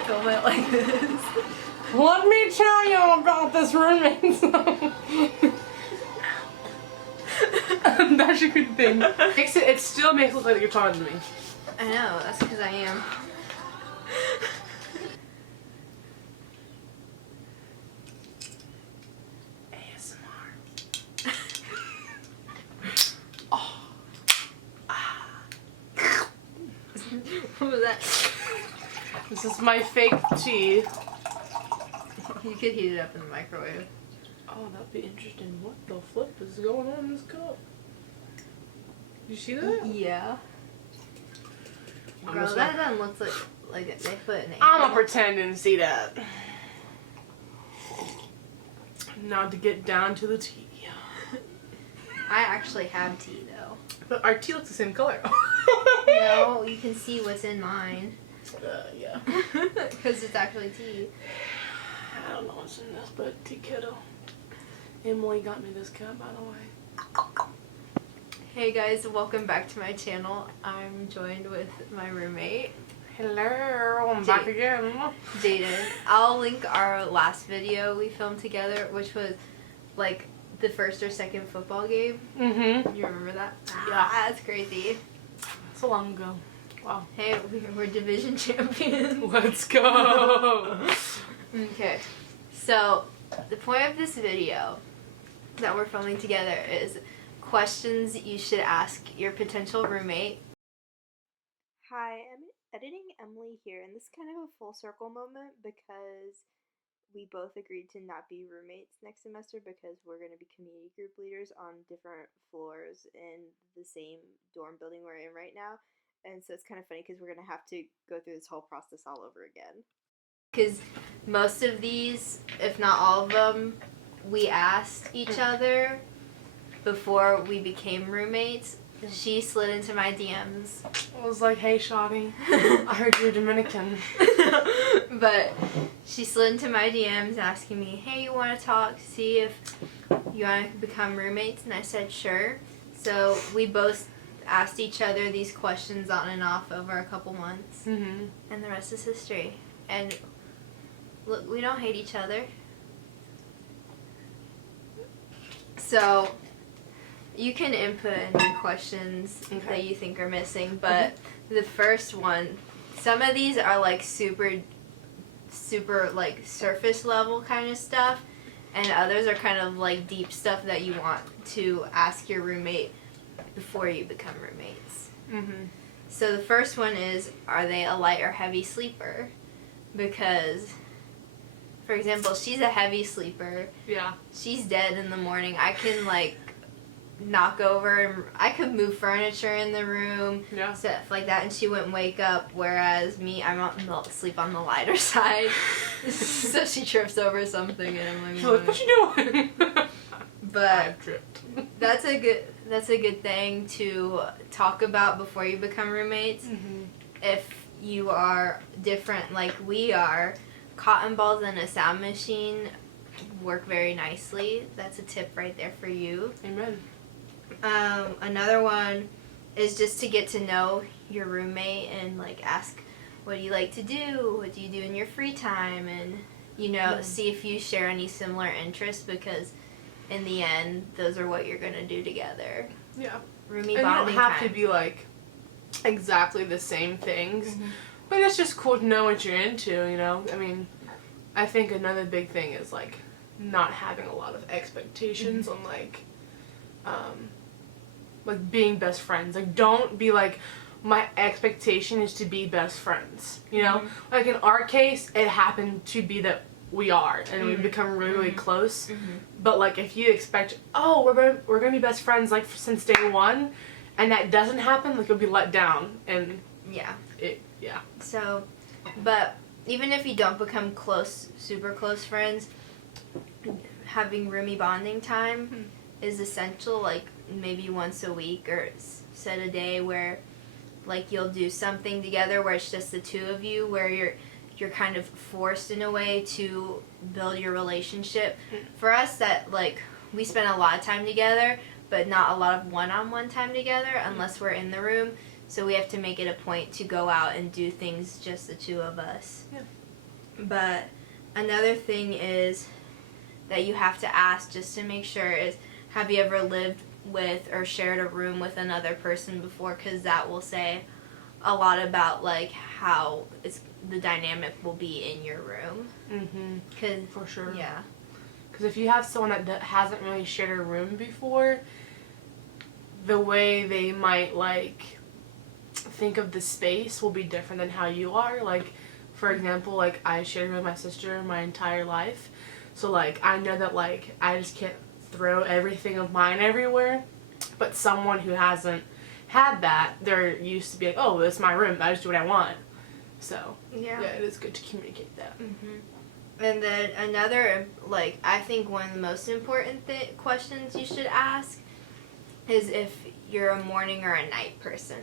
to film it like this. Let me tell you about this roommate. That should be the thing. It still makes it look like you're talking to me. I know, that's because I am. ASMR. What was that? This is my fake tea. You could heat it up in the microwave. Oh, that'd be interesting. What the flip is going on in this cup? You see that? Yeah. Girl, that doesn't look like they put an I'ma pretend and see that. Now to get down to the tea. I actually have tea though. But our tea looks the same color. No, you can see what's in mine. Yeah. Because it's actually tea. I don't know what's in this, but tea kettle. Emily got me this cup, by the way. Hey guys, welcome back to my channel. I'm joined with my roommate. Hello, I'm back again. Jaden. I'll link our last video we filmed together, which was like the first or second football game. Mm-hmm. You remember that? Yeah. That's crazy. So long ago. Wow. Hey, we're division champions. Let's go. Okay, so the point of this video that we're filming together is questions you should ask your potential roommate. Hi, I'm editing Emily here, and this is kind of a full circle moment because we both agreed to not be roommates next semester because we're going to be community group leaders on different floors in the same dorm building we're in right now. And so it's kind of funny because we're going to have to go through this whole process all over again. Because most of these, if not all of them, we asked each other before we became roommates. She slid into my DMs. I was like, hey, Shawty, I heard you're Dominican. But she slid into my DMs asking me, hey, you want to talk, see if you want to become roommates? And I said, sure. So we both asked each other these questions on and off over a couple months. Mm-hmm. And the rest is history. And look, we don't hate each other. So you can input any questions that you think are missing, but the first one, some of these are like super like surface level kind of stuff, and others are kind of like deep stuff that you want to ask your roommate before you become roommates. Mm-hmm. So the first one is, are they a light or heavy sleeper? Because, for example, she's a heavy sleeper. Yeah. She's dead in the morning. I can like knock over and I could move furniture in the room, stuff like that, and she wouldn't wake up. Whereas me, I'm sleep on the lighter side, so she trips over something and I'm like, what you doing? But I tripped. that's a good thing to talk about before you become roommates. Mm-hmm. If you are different like we are, cotton balls and a sound machine work very nicely. That's a tip right there for you. Amen. Another one is just to get to know your roommate and like ask, what do you like to do? What do you do in your free time? And see if you share any similar interests, because in the end, those are what you're gonna do together. Yeah. Roomie and bonding you don't have time. to be like exactly the same things, Mm-hmm. but it's just cool to know what you're into. I mean, I think another big thing is like not having a lot of expectations on like being best friends. Like, don't be like, my expectation is to be best friends. Like in our case, it happened to be that we are, and we become really, really close. But like, if you expect, oh, we're gonna be best friends like since day one, and that doesn't happen, like, you'll be let down. And yeah. So, but even if you don't become super close friends, having roomie bonding time is essential. Like maybe once a week or set a day where like you'll do something together where it's just the two of you, where you're kind of forced in a way to build your relationship. For us, that like we spend a lot of time together, but not a lot of one-on-one time together unless we're in the room. So we have to make it a point to go out and do things just the two of us. Yeah. But another thing is that you have to ask just to make sure is, have you ever lived with or shared a room with another person before? Because that will say a lot about like how the dynamic will be in your room. Cause for sure. Yeah. Because if you have someone that hasn't really shared a room before, the way they might like think of the space will be different than how you are. Like, for example, like I shared with my sister my entire life, so like I know that like I just can't throw everything of mine everywhere. But someone who hasn't had that, they're used to be like, oh, it's my room, I just do what I want. So yeah, it is good to communicate that. And then another, like, I think one of the most important questions you should ask is if you're a morning or a night person.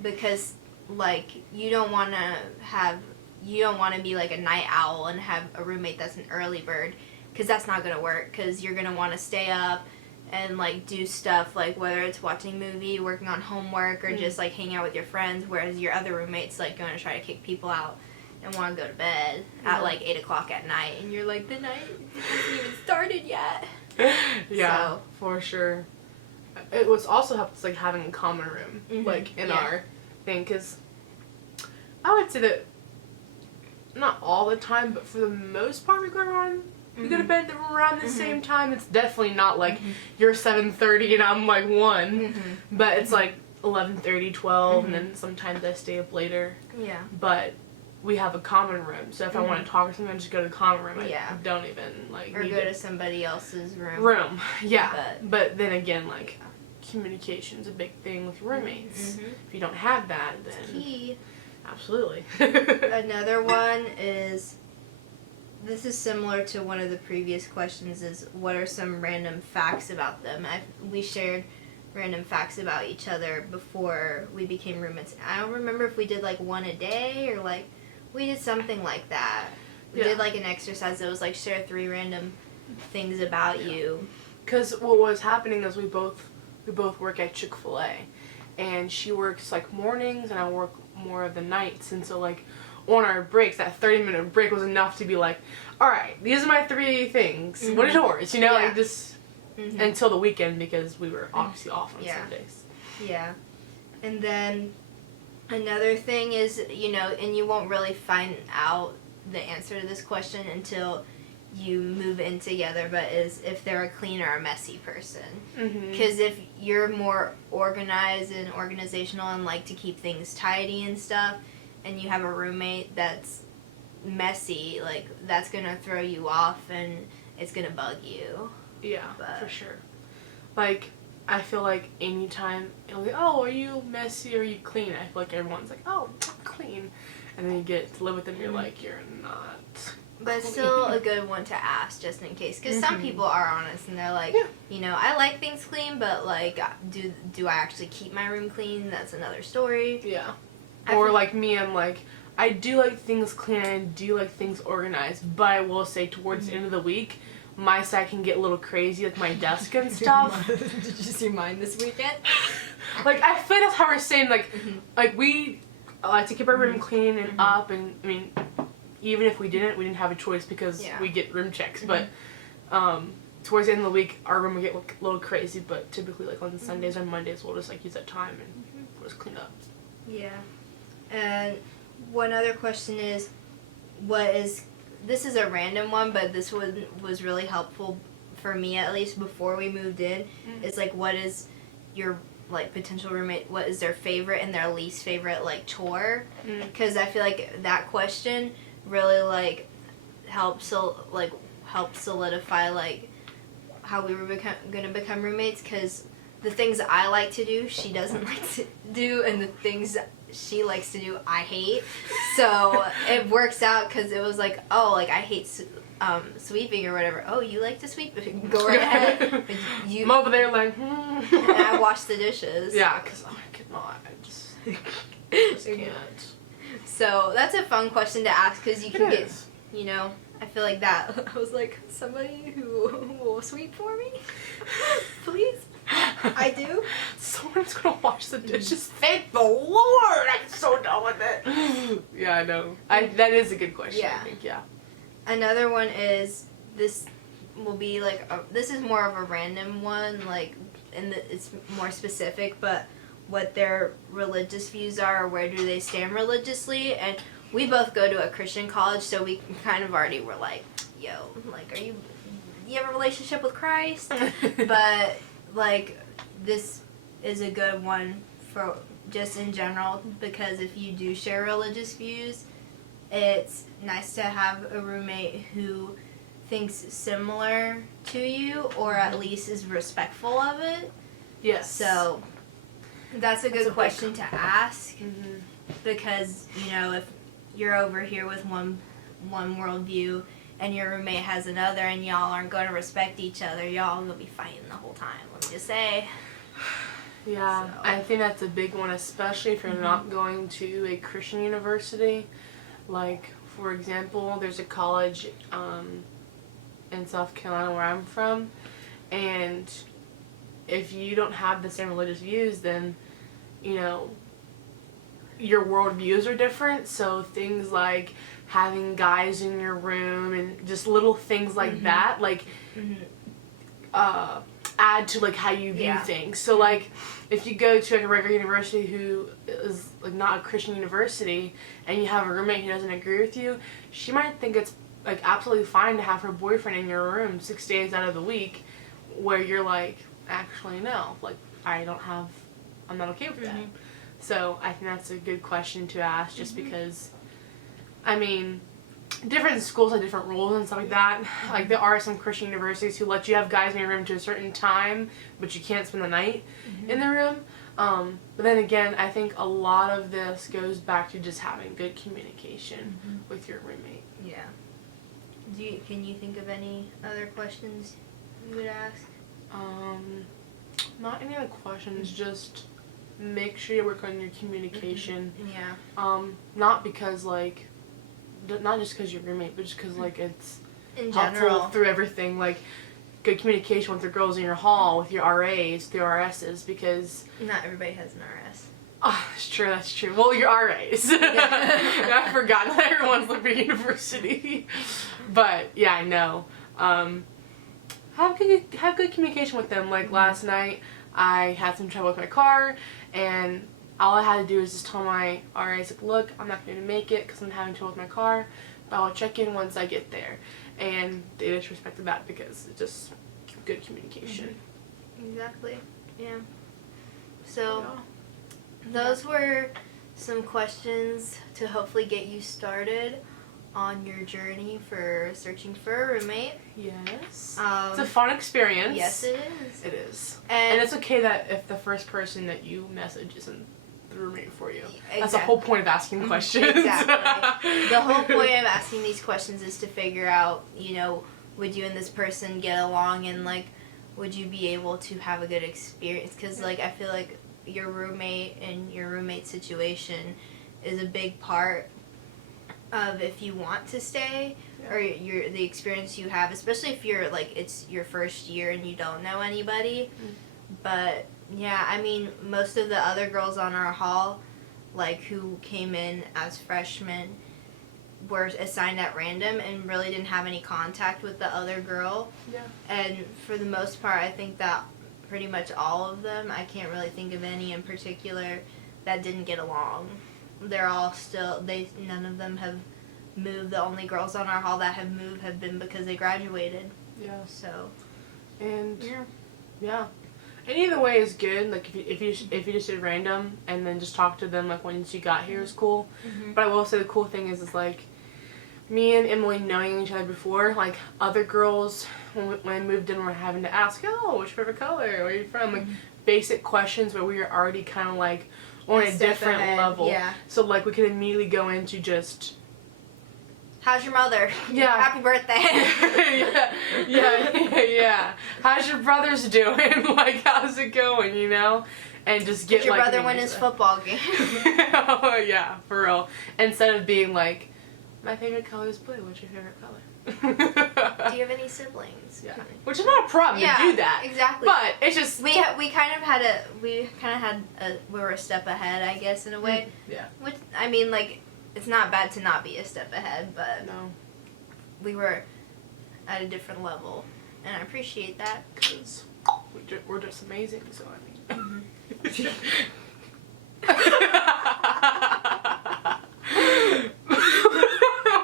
Because, like, you don't want to be like a night owl and have a roommate that's an early bird, because that's not going to work, because you're going to want to stay up and like do stuff, like whether it's watching a movie, working on homework, or just like hanging out with your friends, whereas your other roommate's like going to try to kick people out and want to go to bed at like 8 o'clock at night, and you're like, the night hasn't even started yet. Yeah, so. For sure. It was also helps like having a common room, like in our thing, because I would say that not all the time, but for the most part, we go to bed around the same time. It's definitely not like you're 7:30 and I'm like 1, but it's like 11:30, 12, and then sometimes I stay up later. Yeah. But we have a common room, so if I want to talk to someone, I just go to the common room. I don't even like. Or go to somebody else's room. Yeah. But then again, like communication's a big thing with roommates. If you don't have that, then it's key. Absolutely. Another one is, this is similar to one of the previous questions, is what are some random facts about them? We shared random facts about each other before we became roommates. I don't remember if we did like one a day or like we did something like that. We did like an exercise that was like share 3 random things about you. Because what was happening is we both work at Chick-fil-A, and she works like mornings and I work more of the nights, and so like on our breaks, that 30-minute break was enough to be like, all right, these are my 3 things. What are yours? You know, like just until the weekend, because we were obviously off on Sundays. Yeah. And then another thing is, you know, and you won't really find out the answer to this question until you move in together, but is if they're a clean or a messy person. Because if you're more organized and organizational and like to keep things tidy and stuff, and you have a roommate that's messy, like that's gonna throw you off and it's gonna bug you. Yeah, for sure. Like, I feel like anytime it'll be, oh, are you messy or are you clean? I feel like everyone's like, oh, I'm clean. And then you get to live with them, you're like, you're not. But it's still a good one to ask, just in case. Because some people are honest, and they're like, you know, I like things clean, but, like, do I actually keep my room clean? That's another story. Yeah. Or, like, me, I'm like, I do like things clean, I do like things organized, but I will say towards the end of the week, my side can get a little crazy, like my desk and stuff. Did you see mine this weekend? Like, I feel that's how we're saying, like, like, we like to keep our room clean and up, and, I mean, even if we didn't have a choice because we get room checks, but towards the end of the week, our room will get a little crazy, but typically, like, on Sundays or Mondays, we'll just, like, use that time and we'll just clean up. Yeah. And one other question is, this is a random one, but this one was really helpful for me, at least, before we moved in. It's like, what is your, like, potential roommate, what is their favorite and their least favorite, like, chore? Because I feel like that question really, like, helps solidify, like, how we were gonna become roommates, because the things I like to do, she doesn't like to do, and the things she likes to do, I hate. So it works out, because it was like, oh, like, I hate sweeping or whatever. Oh, you like to sweep? Go right ahead. I'm over there like, And I wash the dishes. Yeah, because I could not. I just can't. So that's a fun question to ask, because you can get, you know, I feel like that. I was like, somebody who will sweep for me? Please? I do. Someone's gonna wash the dishes. Thank the Lord! I'm so done with it. Yeah, I know. That is a good question. Yeah. I think. Yeah. Another one is this will be like this is more of a random one, like it's more specific, but what their religious views are, or where do they stand religiously, and we both go to a Christian college, so we kind of already were like, yo, like, you have a relationship with Christ? But like, this is a good one for just in general, because if you do share religious views, it's nice to have a roommate who thinks similar to you, or at least is respectful of it. Yes. So that's a good question to ask, because, you know, if you're over here with one worldview and your roommate has another, and y'all aren't going to respect each other, y'all gonna be fighting the whole time. Let me just say. Yeah, So. I think that's a big one, especially if you're not going to a Christian university. Like, for example, there's a college in South Carolina where I'm from, and if you don't have the same religious views, then, you know, your worldviews are different. So things like having guys in your room and just little things like that, like, add to, like, how you view things. So, like, if you go to, like, a regular university who is, like, not a Christian university, and you have a roommate who doesn't agree with you, she might think it's, like, absolutely fine to have her boyfriend in your room 6 days out of the week, where you're like, actually, no, like, I'm not okay with that. So I think that's a good question to ask, just because, I mean, different schools have different rules and stuff like that. Like, there are some Christian universities who let you have guys in your room to a certain time, but you can't spend the night in the room. But then again, I think a lot of this goes back to just having good communication with your roommate. Yeah. Can you think of any other questions you would ask? Not any other questions, just make sure you work on your communication. Yeah. Not because, like, not just because you're your roommate, but just because, like, it's In helpful general. through everything. Like, good communication with the girls in your hall, with your RAs, the RSs, because... Not everybody has an RS. Oh, that's true. Well, your RAs. I forgot. Not everyone's living at university. But, yeah, I know. Have good communication with them. Like, last night, I had some trouble with my car, and all I had to do was just tell my RAs, like, look, I'm not going to make it because I'm having trouble with my car, but I'll check in once I get there. And they just respected that because it's just good communication. Exactly. Yeah. So, those were some questions to hopefully get you started on your journey for searching for a roommate. Yes. It's a fun experience. Yes, it is. It is. And it's okay that if the first person that you message isn't the roommate for you. Exactly. That's the whole point of asking questions. Exactly. The whole point of asking these questions is to figure out, you know, would you and this person get along, and, like, would you be able to have a good experience? Because, like, I feel like your roommate and your roommate situation is a big part of if you want to stay, or the experience you have, especially if you're, like, it's your first year and you don't know anybody. But yeah, I mean, most of the other girls on our hall, like, who came in as freshmen, were assigned at random and really didn't have any contact with the other girl. Yeah. And for the most part, I think that pretty much all of them, I can't really think of any in particular that didn't get along. They're all still, none of them have moved. The only girls on our hall that have moved have been because they graduated. Yeah. So. And yeah. And either way is good. Like, if you just did random and then just talk to them, like, once you got here is cool. But I will say the cool thing is like, me and Emily knowing each other before, like, other girls when I moved in were having to ask, oh, what's your favorite color? Where are you from? Like, basic questions where we were already kind of, like, on a different level. Yeah. So, like, we could immediately go into just... How's your mother? Yeah. Happy birthday. yeah. How's your brothers doing? Like, how's it going, you know? And just get, Did your like... brother win his football game? Oh, yeah, for real. Instead of being like, my favorite color is blue. What's your favorite color? Do you have any siblings? Yeah. Which is not a problem to do that. Exactly. But it's just we kind of had we were a step ahead, I guess, in a way. Yeah. Which, I mean, like, it's not bad to not be a step ahead, but no, we were at a different level, and I appreciate that. because we're just amazing. So I mean.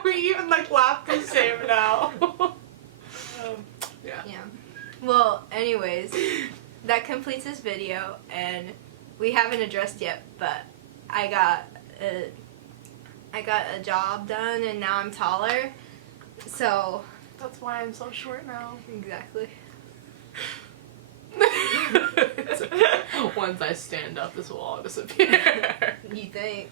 We even like laugh the same now. Yeah. Yeah. Well, anyways, that completes this video, and we haven't addressed yet, but I got a job done, and now I'm taller. So That's why I'm so short now. exactly. Once I stand up, this will all disappear. You think?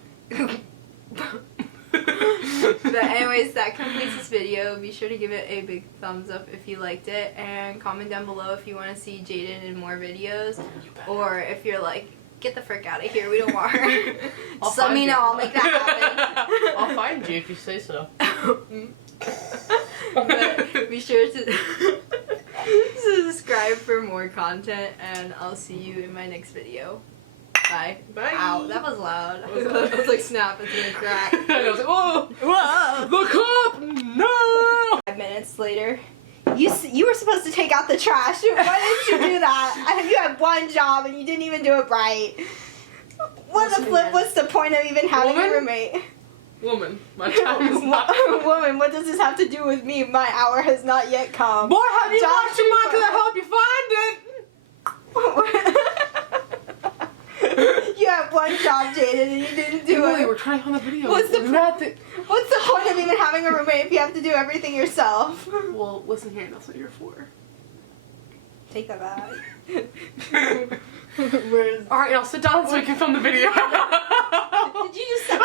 But anyways, that completes this video. Be sure to give it a big thumbs up if you liked it, and comment down below if you want to see Jaden in more videos, or if you're like, get the frick out of here, we don't want her. Just let me know, I'll make that happen. I'll find you if you say so. But be sure to subscribe for more content, and I'll see you in my next video. Bye. Bye. Ow, that was loud. That was I loud. was like, snap, it's gonna crack. I was like, whoa! Whoa! The cop! No! 5 minutes later, you were supposed to take out the trash. Why didn't you do that? You had one job and you didn't even do it right. What the flip? What's the point of even having a roommate? Woman, my time is not. Woman, what does this have to do with me? My hour has not yet come. Boy, have you Job watched your mind? Can I help you find it? You have one job, Jaden, and you didn't do Really, it. we're trying on the video. What's the We're not the- What's the point of even having a roommate if you have to do everything yourself? Well, listen here, that's what you're for. Take that back. Alright, now sit down so we can film the video. Did you just say?